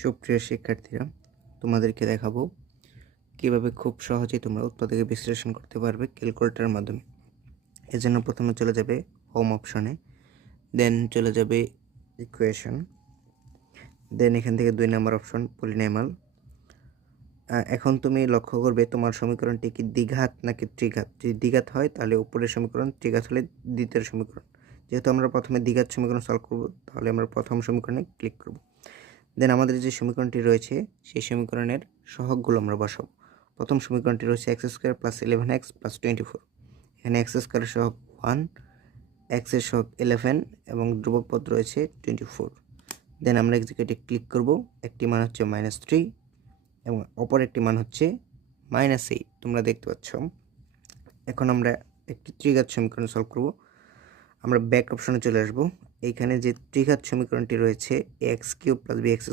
সুপ্রিয় শিক্ষার্থীরা, তোমাদেরকে দেখাবো কিভাবে খুব সহজেই তোমরা উৎপাদকে বিশ্লেষণ করতে পারবে ক্যালকুলেটরের মাধ্যমে। এজন্য প্রথমে চলে যাবে হোম অপশনে, দেন চলে যাবে ইকুয়েশন, দেন এখান থেকে 2 নম্বর অপশন পলিনোমিয়াল। এখন তুমি লক্ষ্য করবে তোমার সমীকরণটি কি দ্বিঘাত নাকি ত্রিঘাত। যদি দ্বিঘাত হয় তাহলে উপরের সমীকরণ, ত্রিঘাত হলে দ্বিতীয় সমীকরণ। যেহেতু আমরা প্রথমে দ্বিঘাত সমীকরণ সলভ করব, তাহলে আমরা প্রথম সমীকরণে ক্লিক করব। দেন আমাদের যে সমীকরণটি রয়েছে সেই সমীকরণের সহগগুলো আমরা বসাবো। প্রথম সমীকরণটি রয়েছে x² + 11x + 24। এখানে x² সহগ 1, x এর সহগ 11 এবং ধ্রুবক পদ রয়েছে 24। দেন আমরা এক্সিকিউটে ক্লিক করব। একটি মান হচ্ছে -3 এবং অপর একটি মান হচ্ছে -8, তোমরা দেখতে পাচ্ছ। এখন আমরা একটি ত্রিঘাত সমীকরণ সলভ করব। আমরা ব্যাক অপশনে চলে আসব। এইখানে যে ত্রিঘাত সমীকরণটি রয়েছে x³ + bx²,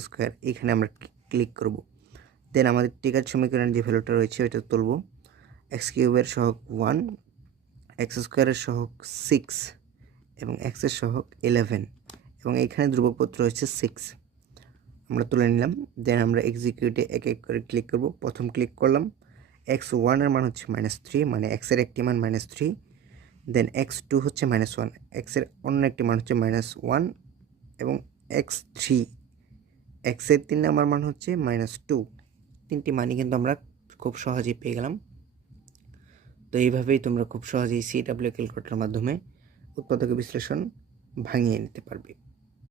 এখানে আমরা ক্লিক করব। দেন আমাদের ত্রিঘাত সমীকরণের যে ভ্যালুটা রয়েছে ওইটা তুলব। x³ এর সহগ 1, x² এর সহগ 6 এবং x এর সহগ 11 এবং এখানে ধ্রুবপদ রয়েছে 6, আমরা তুলে নিলাম। দেন আমরা এক্সিকিউটে এক এক করে ক্লিক করব। প্রথম ক্লিক করলাম, x1 এর মান হচ্ছে -3, মানে x এর একটি মান -3। দেন x2 হচ্ছে -1, x এর অন্য একটি মান হচ্ছে -1 এবং x3, x এর 3 নম্বর মান হচ্ছে -2। তিনটি মানই কিন্তু আমরা খুব সহজেই পেয়ে গেলাম। তো এইভাবেই তোমরা খুব সহজেই CW ক্যালকুলেটরের মাধ্যমে উৎপাদক বিশ্লেষণ ভাঙিয়ে নিতে পারবে।